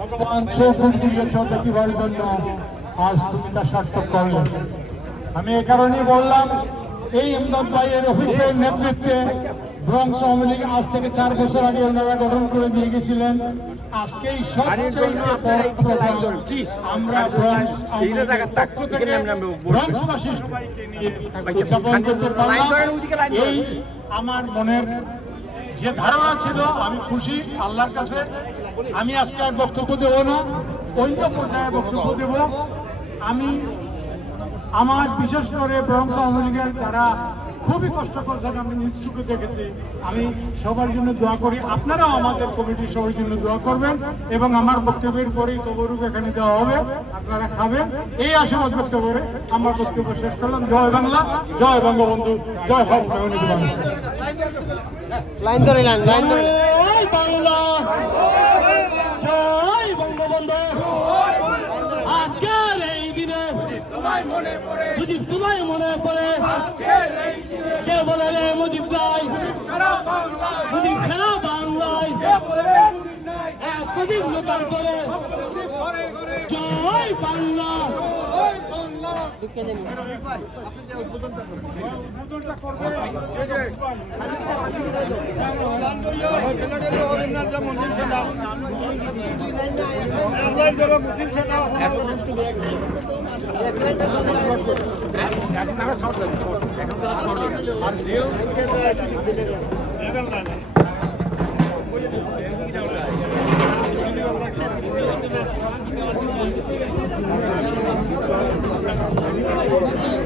ভগবান চোখ দিয়েছ দেখিবার জন্য, আজ তুমি তা সার্থক করলে। আমি এ কারণেই বললাম, এই ইমদাদ ভাইয়ের রফিক ভাইয়ের নেতৃত্বে ব্রঙ্কস আওয়ামী লীগ আজ থেকে 4 বছর আগে ওনারা গঠন করে দিয়ে গেছিলেন। আজকেই সবচেয়ে বড় প্রোগ্রাম আমরা ব্রঙ্কস আওয়ামী লীগের পক্ষ থেকে ব্রঙ্কসবাসী সবাইকে নিয়ে উদযাপন করতে পারলাম। এই আমার মনের যে ধারণা ছিল, আমি খুশি আল্লাহর কাছে। আমি আজকে আর বক্তব্য দেব না, অন্য পর্যায়ে বক্তব্য দেব। আমি আমার বিশেষ করে ব্রঙ্কস আওয়ামী লীগের যারা খুবই কষ্ট করছেন, আমি নিশ্চুকে দেখেছি। আমি সবার জন্য দোয়া করি, আপনারাও আমাদের কমিটির সবার জন্য দোয়া করবেন এবং আমার বক্তব্যের পরেই তবরুক এখানে দেওয়া হবে, আপনারা খাবেন। এই আশীর্বাদ ব্যক্ত করে আমার বক্তব্য শেষ করলাম। জয় বাংলা, জয় বঙ্গবন্ধু, জয় হোক সহনীতি বাংলা। লাইন ধরে লাইন লাইন ধরে জয় বাংলা, জয় বঙ্গবন্ধু। আজকের এই দিনে মুজিব তোমায় মনে পড়ে, কে বলে রে মুজিব ভাই, মুজিব সারা বাংলায় এক প্রদীপ লোকাল করে। জয় বাংলা।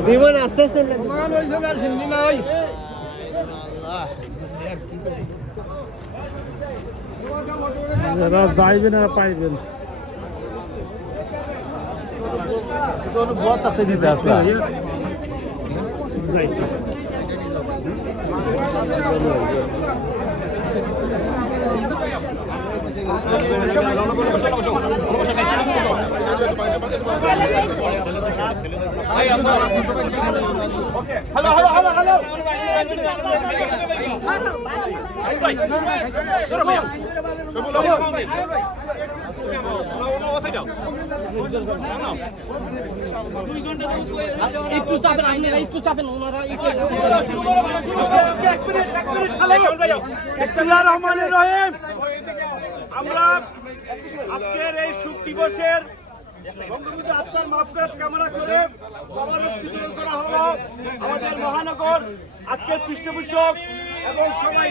দিবেন আস্তে আস্তে যারা যাইবেন আর পাইবেন দিতে আসলে হ্যালো হ্যালো হ্যালো হ্যালো একটু চাপেন আপনারা, একটু চাপেন ওনারা বিসমিল্লাহির রহমানির রহিম। আমরা আজকের এই শোক দিবসের বঙ্গবন্ধু আত্মার মাগফিরাত কামনা করে তবারক বিতরণ করা হলো আমাদের মহানগর আজকের পৃষ্ঠপোষক এবং সবাই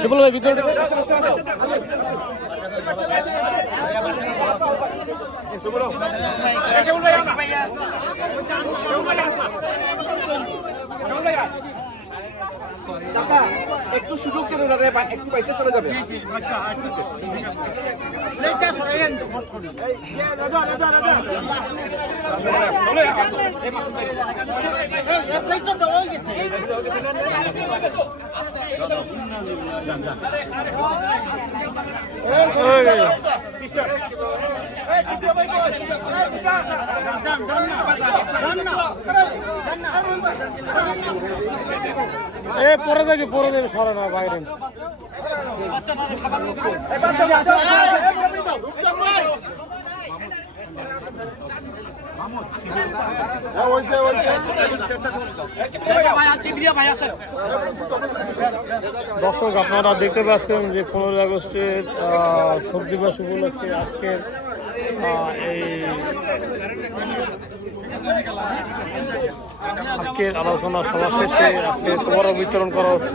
শিবুল ভাই ভিতরে একটু সুযোগ দিন ওনারা একটু বাইরে চলে যাবে। পরে যাবি সরে না বাইরে দর্শক, আপনারা দেখতে পাচ্ছেন যে 15 আগস্টের শোক দিবস উপলক্ষে আজকের আজকের আলোচনা সভা শেষে আজকে তোমারও বিতরণ করা হচ্ছে।